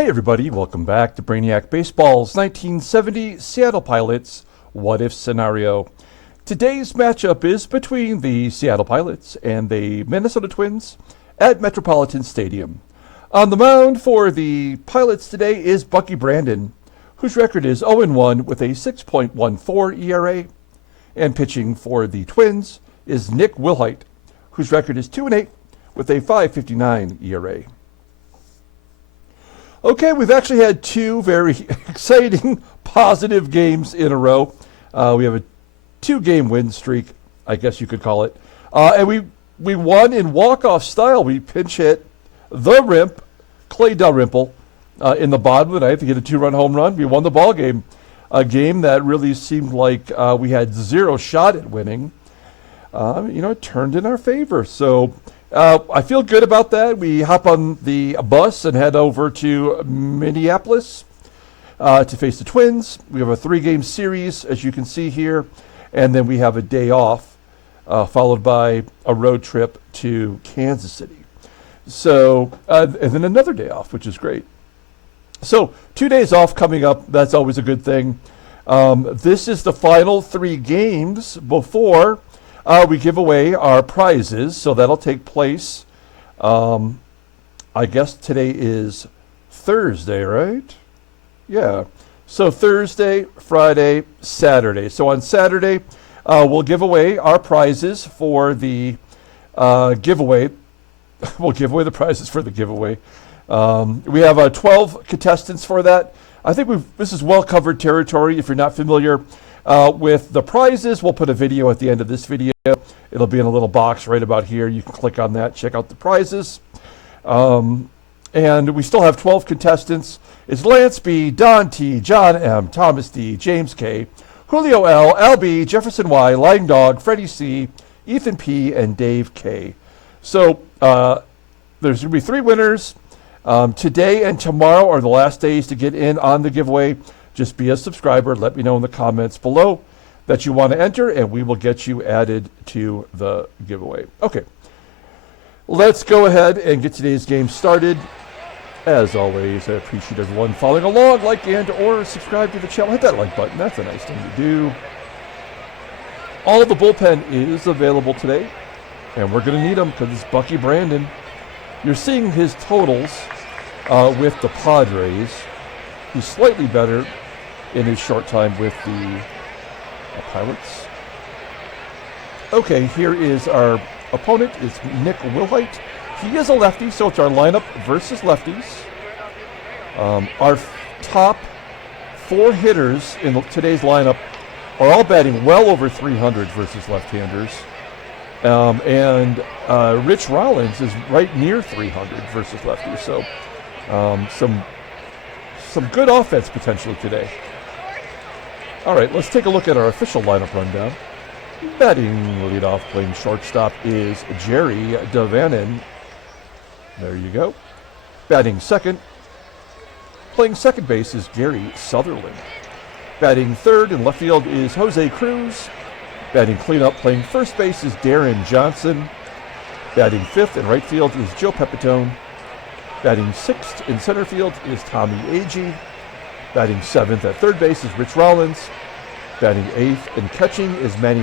Hey everybody, welcome back to Brainiac Baseball's 1970 Seattle Pilots What If Scenario. Today's matchup is between the Seattle Pilots and the Minnesota Twins at Metropolitan Stadium. On the mound for the Pilots today is Bucky Brandon, whose record is 0-1 with a 6.14 ERA. And pitching for the Twins is Nick Willhite, whose record is 2-8 with a 5.59 ERA. Okay, we've actually had two very exciting, positive games in a row. We have a two-game win streak, I guess you could call it. And we won in walk-off style. We pinch hit the Rimp, Clay Dalrymple, in the bottom of the ninth to get a two-run home run. We won the ball game, a game that really seemed like we had zero shot at winning. It turned in our favor. So I feel good about that. We hop on the bus and head over to Minneapolis to face the Twins. We have a three-game series, as you can see here, and then we have a day off, followed by a road trip to Kansas City. So, and then another day off, which is great. So 2 days off coming up. That's always a good thing. This is the final three games before we give away our prizes, so that'll take place. I guess today is Thursday, right? Yeah. So Thursday, Friday, Saturday. So on Saturday, we'll give away our prizes for the giveaway. We'll give away the prizes for the giveaway. We have 12 contestants for that. I think this is well-covered territory. If you're not familiar with the prizes, we'll put a video at the end of this video. It'll be in a little box right about here. You can click on that, check out the prizes. And we still have 12 contestants. It's Lance B, Don T, John M, Thomas D, James K, Julio L, Al B, Jefferson Y, Lying Dog, Freddie C, Ethan P, and Dave K. So there's going to be three winners. Today and tomorrow are the last days to get in on the giveaway. Just be a subscriber. Let me know in the comments below that you want to enter, and we will get you added to the giveaway. Okay, let's go ahead and get today's game started. As always, I appreciate everyone following along. Like or subscribe to the channel. Hit that like button. That's a nice thing to do. All of the bullpen is available today, and we're going to need them because it's Bucky Brandon. You're seeing his totals with the Padres. He's slightly better in his short time with the Pilots. Okay, here is our opponent. It's Nick Willhite. He is a lefty, so it's our lineup versus lefties. Our top four hitters in today's lineup are all batting well over 300 versus left-handers. And Rich Rollins is right near 300 versus lefties. So some good offense potentially today. All right, let's take a look at our official lineup rundown. Batting leadoff, playing shortstop is Jerry DaVANON. There you go. Batting second, playing second base is Gary Sutherland. Batting third in left field is Jose Cruz. Batting cleanup, playing first base is Deron Johnson. Batting fifth in right field is Joe Pepitone. Batting sixth in center field is Tommie AGEE. Batting seventh at third base is Rich Rollins. Batting eighth and catching is Manny.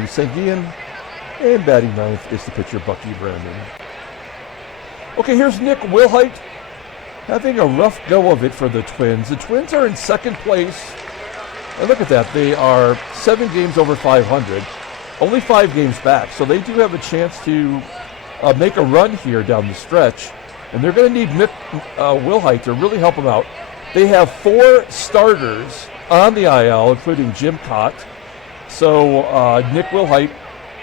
And batting ninth is the pitcher Bucky Brandon. Okay, here's Nick Willhite having a rough go of it for the Twins. The Twins are in second place. And look at that, they are 7 games over 500. Only 5 games back, so they do have a chance to make a run here down the stretch. And they're going to need Nick Willhite to really help them out. They have 4 starters on the IL, including Jim Cott. So Nick Willhite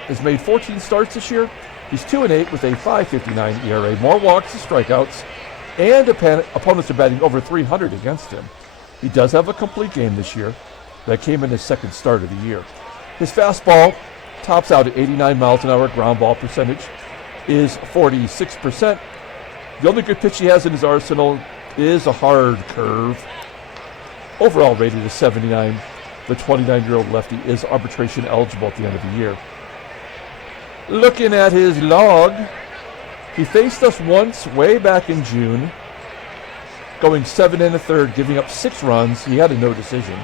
has made 14 starts this year. He's 2-8 with a 5.59 ERA, more walks and strikeouts, and opponents are batting over 300 against him. He does have a complete game this year. That came in his second start of the year. His fastball tops out at 89 miles an hour. Ground ball percentage is 46%. The only good pitch he has in his arsenal is a hard curve. Overall rated is 79. The 29-year-old lefty is arbitration eligible at the end of the year. Looking at his log, he faced us once way back in June. going 7 1/3, giving up 6 runs. He had a no decision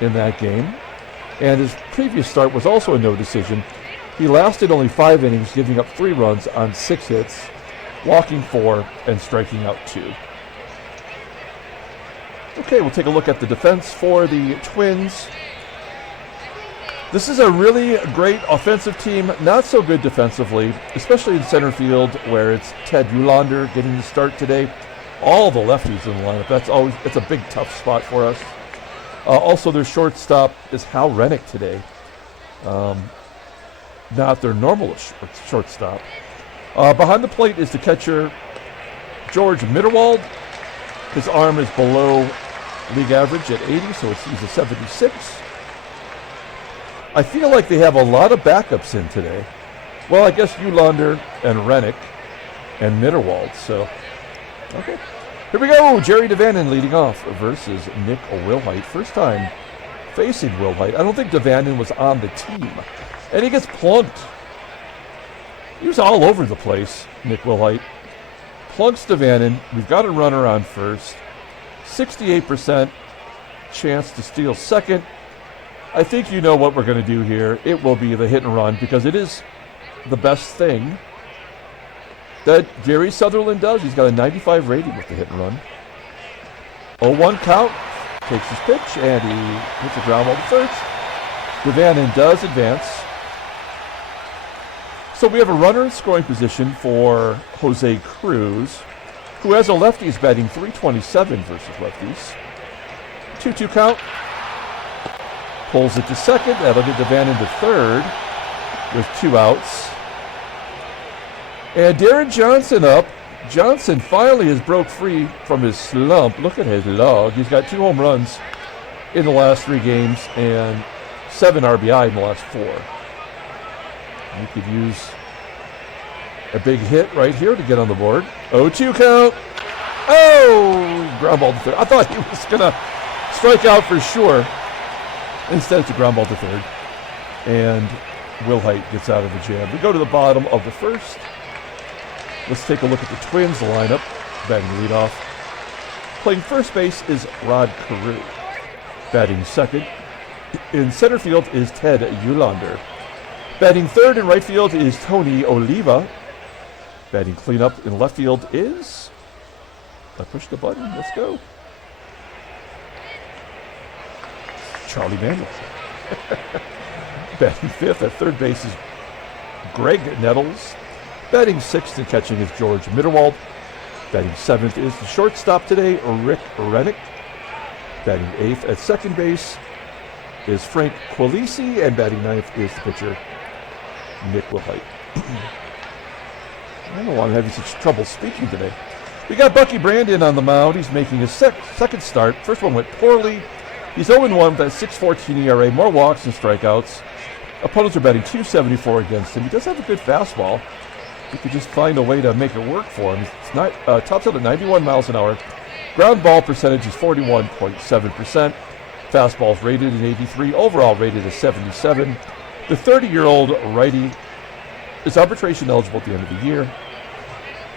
in that game. And his previous start was also a no decision. He lasted only 5 innings, giving up 3 runs on 6 hits, walking 4, and striking out 2. Okay, we'll take a look at the defense for the Twins. This is a really great offensive team, not so good defensively, especially in center field where it's Ted Uhlaender getting the start today. All the lefties in the lineup. It's a big tough spot for us. Also, their shortstop is Hal Rennick today. Not their normal shortstop. Behind the plate is the catcher George Mitterwald. His arm is below league average at 80, so he's a 76. I feel like they have a lot of backups in today. Well, I guess Uhlaender and Rennick and Mitterwald. So, okay. Here we go. Jerry DaVANON leading off versus Nick Willhite. First time facing Willhite. I don't think DaVANON was on the team. And he gets plunked. He was all over the place, Nick Willhite. Plunks DaVANON. We've got a runner on first. 68% chance to steal second. I think you know what we're going to do here. It will be the hit and run because it is the best thing that Gary Sutherland does. He's got a 95 rating with the hit and run. 0-1 count. Takes his pitch and he hits a ground ball to first. DaVANON does advance. So we have a runner in scoring position for Jose Cruz, who has a lefties batting .327 versus lefties. 2-2 count. Pulls it to second. That'll get DaVANON to third with 2 outs. And Deron Johnson up. Johnson finally has broke free from his slump. Look at his log. He's got 2 home runs in the last 3 games and 7 RBI in the last 4. You could use a big hit right here to get on the board. 0-2 count. Oh, ground ball to third. I thought he was going to strike out for sure. Instead, it's a ground ball to third. And Willhite gets out of the jam. We go to the bottom of the first. Let's take a look at the Twins lineup. Batting leadoff. Playing first base is Rod Carew. Batting second in center field is Ted Uhlaender. Batting third in right field is Tony Oliva. Batting cleanup in left field is... I pushed the button. Let's go. Charlie Manuel. Batting fifth at third base is Graig Nettles. Batting sixth and catching is George Mitterwald. Batting seventh is the shortstop today, Rick Renick. Batting eighth at second base is Frank QUILICI, and batting ninth is the pitcher, Nick Willhite. I don't know why I'm having such trouble speaking today. We got Bucky Brandon on the mound. He's making his second start. First one went poorly. He's 0-1 with that 6.14 ERA, more walks and strikeouts. Opponents are batting .274 against him. He does have a good fastball. He could just find a way to make it work for him. It's not, tops out at 91 miles an hour. Ground ball percentage is 41.7%. Fastballs rated at 83. Overall rated at 77. The 30-year-old righty is arbitration eligible at the end of the year.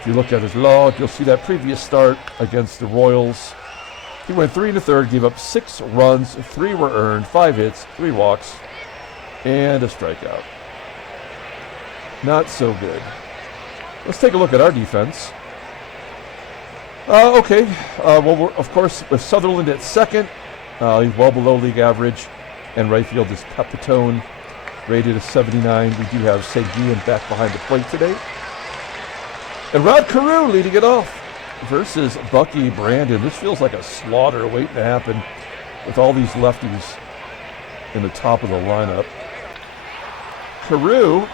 If you look at his log, you'll see that previous start against the Royals. He went 3 1/3, gave up 6 runs, 3 were earned, 5 hits, 3 walks, and a strikeout. Not so good. Let's take a look at our defense. Okay. Well, we're, of course, with Sutherland at second. He's well below league average. And right field is Pepitone, rated at 79. We do have SANGUILLEN back behind the plate today. And Rod Carew leading it off versus Bucky Brandon. This feels like a slaughter waiting to happen with all these lefties in the top of the lineup. Carew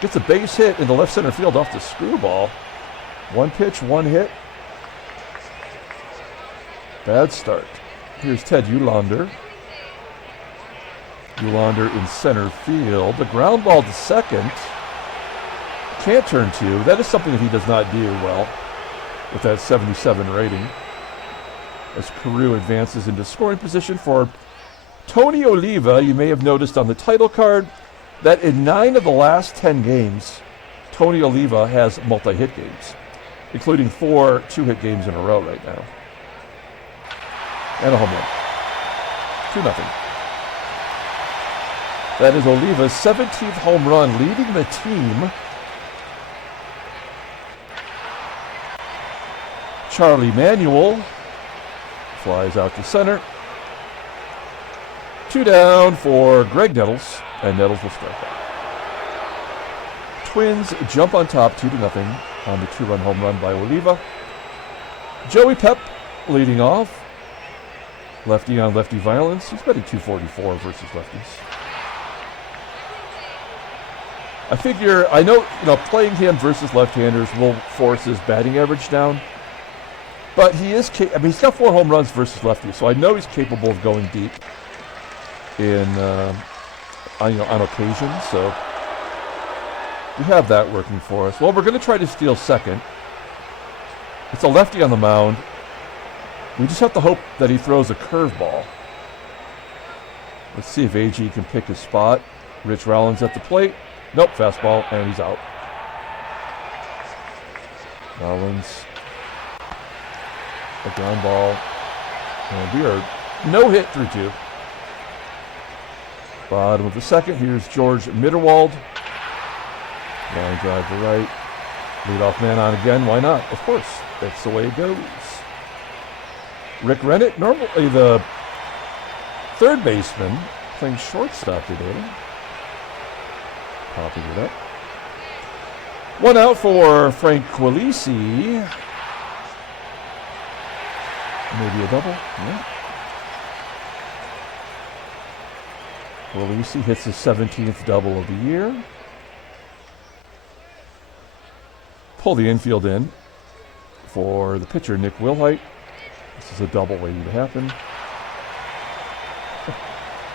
gets a base hit in the left center field off the screwball. 1 pitch, 1 hit. Bad start. Here's Ted Uhlaender. Uhlaender in center field. The ground ball to second. Can't turn 2. That is something that he does not do well with that 77 rating. As Carew advances into scoring position for Tony Oliva. You may have noticed on the title card that in 9 of the last 10 games, Tony Oliva has multi-hit games. including 4 two-hit games in a row right now. And a home run. 2-0. That is Oliva's 17th home run, leading the team. Charlie Manuel flies out to center. 2 down for Graig Nettles, and Nettles will strike out. Twins jump on top 2-0 on the 2-run home run by Oliva. Joey Pep leading off. Lefty on lefty violence. He's batting .244 versus lefties. I know, playing him versus left-handers will force his batting average down. But he's got 4 home runs versus lefties, so I know he's capable of going deep on occasion. So we have that working for us. Well, we're going to try to steal second. It's a lefty on the mound. We just have to hope that he throws a curveball. Let's see if AGEE can pick his spot. Rich Rollins at the plate. Nope, fastball, and he's out. Rollins. A ground ball. And we are no hit through 2. Bottom of the second. Here's George Mitterwald. Line drive to right. Leadoff man on again. Why not? Of course. That's the way it goes. Rick Rennick, normally the third baseman, playing shortstop today. Popping it up. 1 out for Frank QUILICI. Maybe a double. Yeah. QUILICI hits his 17th double of the year. Pull the infield in for the pitcher, Nick Willhite. This is a double waiting to happen.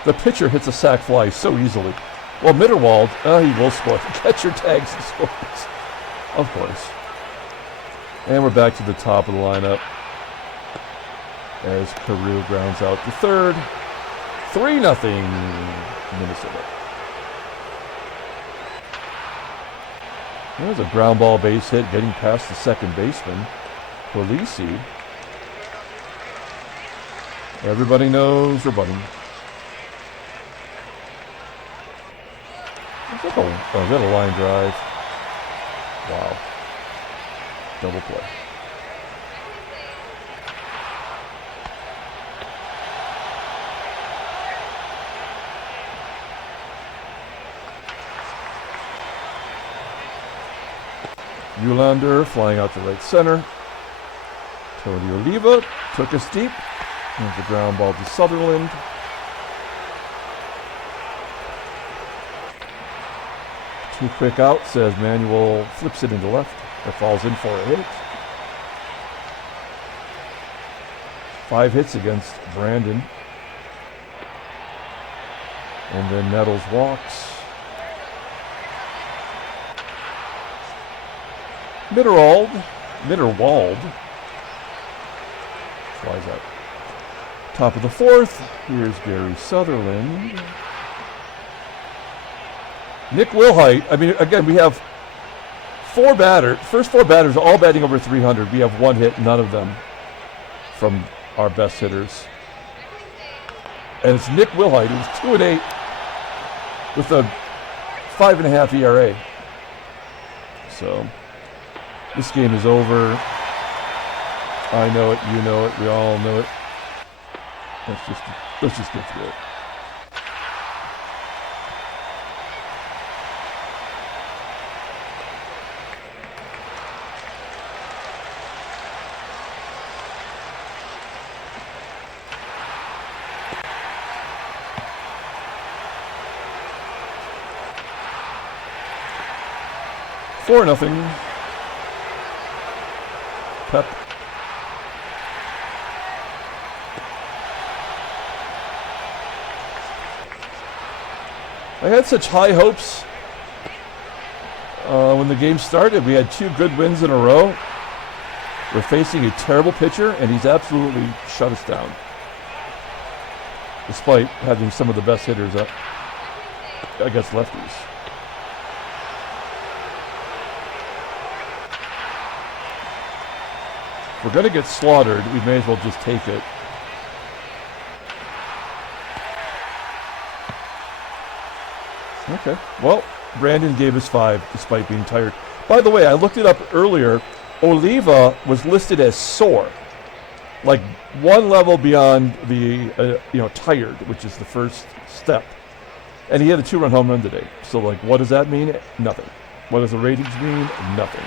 The pitcher hits a sac fly so easily. Well, Mitterwald, he will score. Catcher tags and scores. Of course. And we're back to the top of the lineup as CAREW grounds out to third. 3-0 Minnesota. There's a ground ball base hit getting past the second baseman, QUILICI. Everybody knows we're butting. Looks like a little line drive. Wow. Double play. UHLAENDER flying out to right center. Tony Oliva took us deep. There's the ground ball to Sutherland. Too quick outs as Manuel flips it into left. It falls in for a hit. 5 hits against Brandon. And then Nettles walks. Mitterwald flies out. Top of the 4th. Here's Gary Sutherland. Nick Willhite. I mean, again, we have 4 batters. First 4 batters all batting over 300. We have 1 hit, none of them from our best hitters. And it's Nick Willhite, who's 2-8 with a 5.5 ERA. So this game is over. I know it, you know it, we all know it. Let's just get through it. Four nothing. Pep. I had such high hopes when the game started. We had 2 good wins in a row. We're facing a terrible pitcher, and he's absolutely shut us down, despite having some of the best hitters up against lefties. If we're going to get slaughtered, we may as well just take it. Okay. Well, Brandon gave us 5 despite being tired. By the way, I looked it up earlier. Oliva was listed as sore, like one level beyond the tired, which is the first step. And he had a 2-run home run today. So, like, what does that mean? Nothing. What does the ratings mean? Nothing.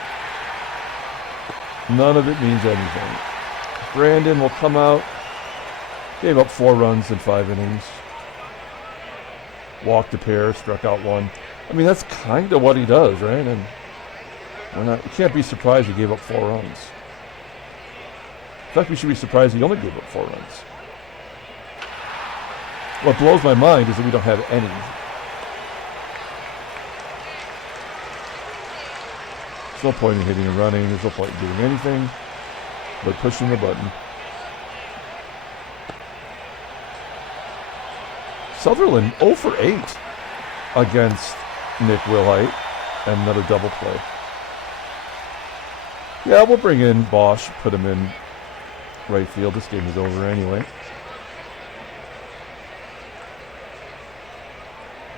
None of it means anything. Brandon will come out. Gave up 4 runs in 5 innings. Walked a pair, struck out 1. I mean, that's kind of what he does, right? And you can't be surprised he gave up 4 runs. In fact, we should be surprised he only gave up 4 runs. What blows my mind is that we don't have any. There's no point in hitting and running. There's no point in doing anything but pushing the button. Sutherland 0 for 8 against Nick Willhite, and another double play. Yeah, we'll bring in Bosch, put him in right field. This game is over anyway.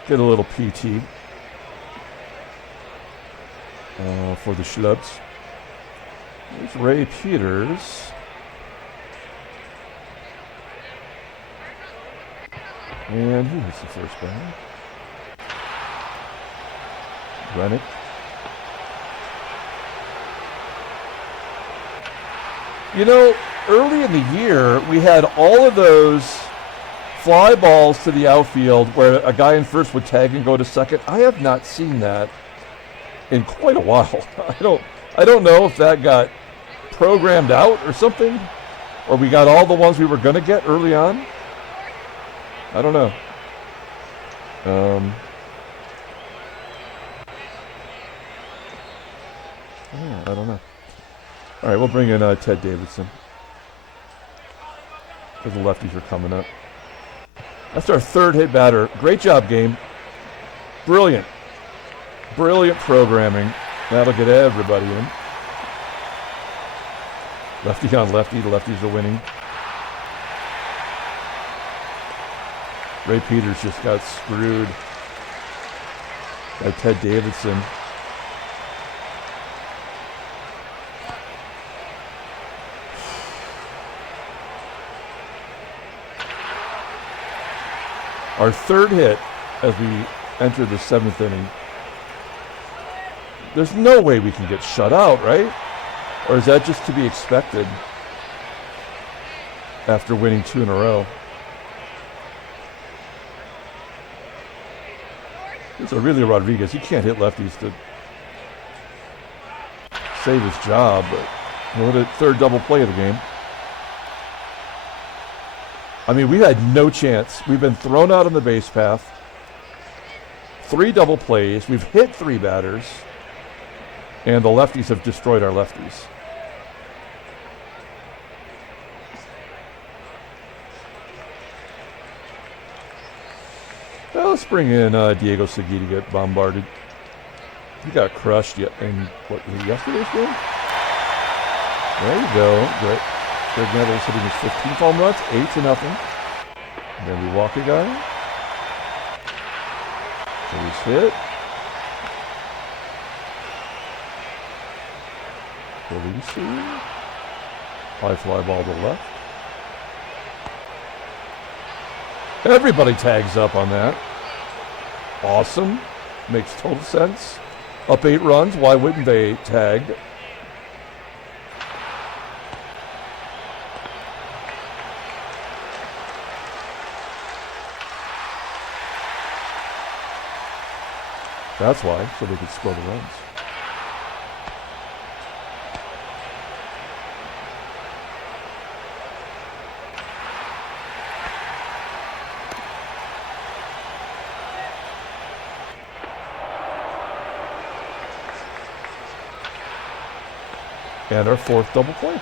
Get a little PT for the schlubs. There's Ray Peters. And he hits the first batter. Renick. You know, early in the year, we had all of those fly balls to the outfield where a guy in first would tag and go to second. I have not seen that in quite a while. I don't know if that got programmed out or something, or we got all the ones we were going to get early on. I don't know. Yeah, I don't know. All right, we'll bring in Ted Davidson, because the lefties are coming up. That's our 3rd hit batter. Great job, game. Brilliant. Brilliant programming. That'll get everybody in. Lefty on lefty. The lefties are winning. Ray Peters just got screwed by Ted Davidson. Our 3rd hit as we enter the 7th inning. There's no way we can get shut out, right? Or is that just to be expected after winning 2 in a row? It's Aurelio Rodriguez. He can't hit lefties to save his job, but we'll hit a 3rd double play of the game. I mean, we had no chance. We've been thrown out on the base path. 3 double plays. We've hit 3 batters. And the lefties have destroyed our lefties. Well, let's bring in Diego Segui to get bombarded. He got crushed in yesterday's game? There you go. Great. Graig Nettles hitting his 15th home runs, 8-0. And then we walk a guy. So he's hit. QUILICI. High fly ball to the left. Everybody tags up on that. Awesome. Makes total sense. Up 8 runs. Why wouldn't they tag? That's why, so they could score the runs. And our 4th double play.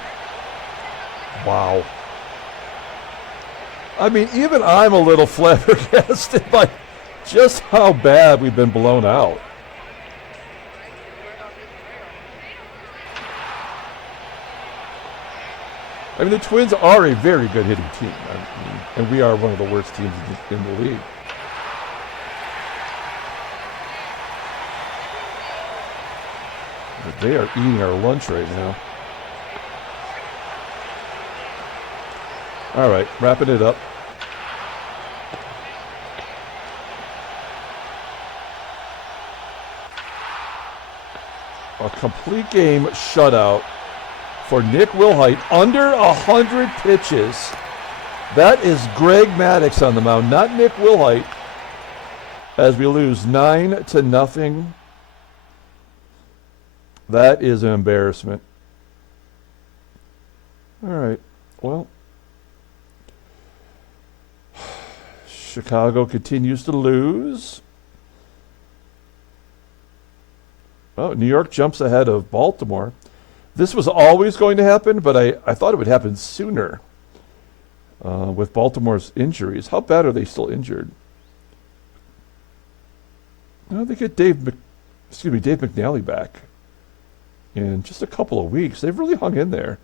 Wow. I mean, even I'm a little flabbergasted by just how bad we've been blown out. I mean, the Twins are a very good hitting team, and we are one of the worst teams in the league. But they are eating our lunch right now. All right, wrapping it up. A complete game shutout for Nick Willhite, under 100 pitches. That is Greg Maddux on the mound, not Nick Willhite, as we lose 9-0. That is an embarrassment. All right, well, Chicago continues to lose. Oh, New York jumps ahead of Baltimore. This was always going to happen, but I thought it would happen sooner with Baltimore's injuries. How bad are they still injured? No, they get Dave McNally back in just a couple of weeks. They've really hung in there.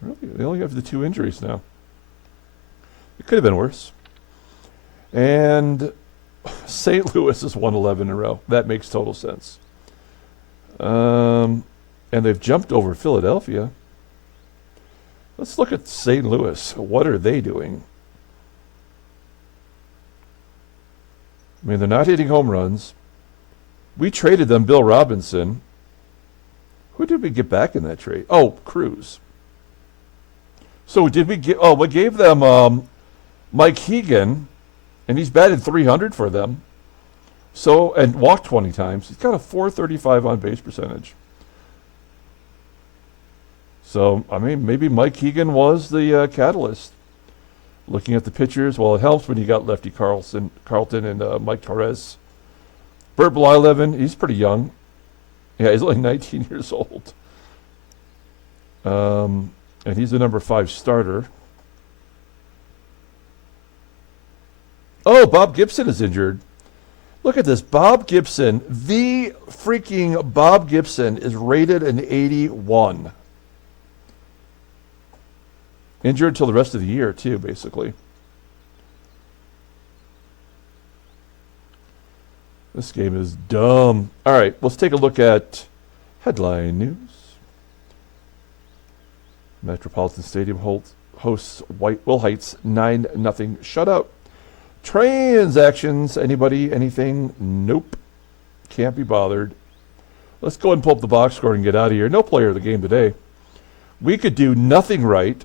Really, they only have the 2 injuries now. It could have been worse. And St. Louis has won 11 in a row. That makes total sense. And they've jumped over Philadelphia. Let's look at St. Louis. What are they doing? I mean, they're not hitting home runs. We traded them Bill Robinson. Who did we get back in that trade? Oh, CRUZ. So did we get... Oh, we gave them Mike Hegan, and he's batted 300 for them. So, and walked 20 times. He's got a .435 on-base percentage. So, I mean, maybe Mike Hegan was the catalyst. Looking at the pitchers, well, it helps when you got Lefty Carlton and Mike Torres. Bert Blyleven, he's pretty young. Yeah, he's only 19 years old. And he's the number 5 starter. Oh, Bob Gibson is injured. Look at this. Bob Gibson, the freaking Bob Gibson, is rated an 81. Injured till the rest of the year, too, basically. This game is dumb. All right, let's take a look at headline news. Metropolitan Stadium hosts Willhite's 9-0 shutout. Transactions, anybody, anything? Nope. Can't be bothered. Let's go and pull up the box score and get out of here. No player of the game today. We could do nothing right.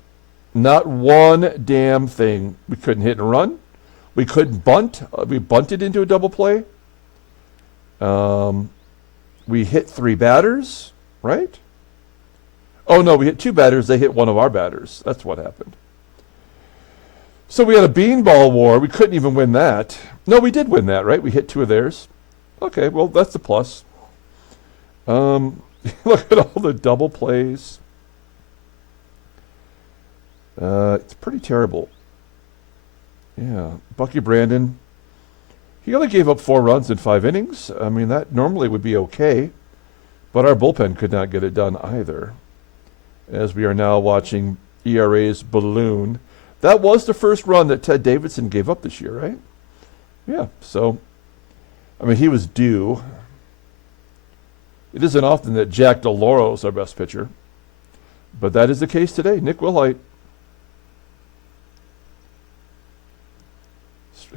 Not one damn thing. We couldn't hit and run. We couldn't bunt. We bunted into a double play. We hit 3 batters, right? Oh, no, we hit 2 batters. They hit one of our batters. That's what happened. So we had a beanball war. We couldn't even win that. No, we did win that, right? We hit 2 of theirs. Okay, well, that's the plus. Look at all the double plays. It's pretty terrible. Yeah, Bucky Brandon. He only gave up 4 runs in 5 innings. I mean, that normally would be okay. But our bullpen could not get it done either. As we are now watching ERA's balloon. That was the first run that Ted Davidson gave up this year, right? Yeah, so, I mean, he was due. It isn't often that Jack DeLauro is our best pitcher. But that is the case today. Nick Willhite.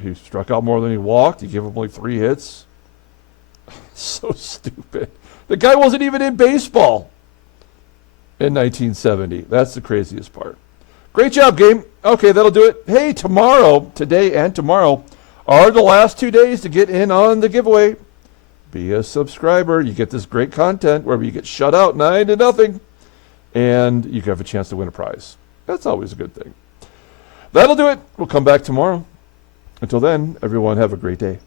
He struck out more than he walked. He gave up only 3 hits. So stupid. The guy wasn't even in baseball in 1970. That's the craziest part. Great job, game. Okay, that'll do it. Hey, tomorrow, today and tomorrow, are the last 2 days to get in on the giveaway. Be a subscriber. You get this great content where you get shut out 9-0, and you have a chance to win a prize. That's always a good thing. That'll do it. We'll come back tomorrow. Until then, everyone have a great day.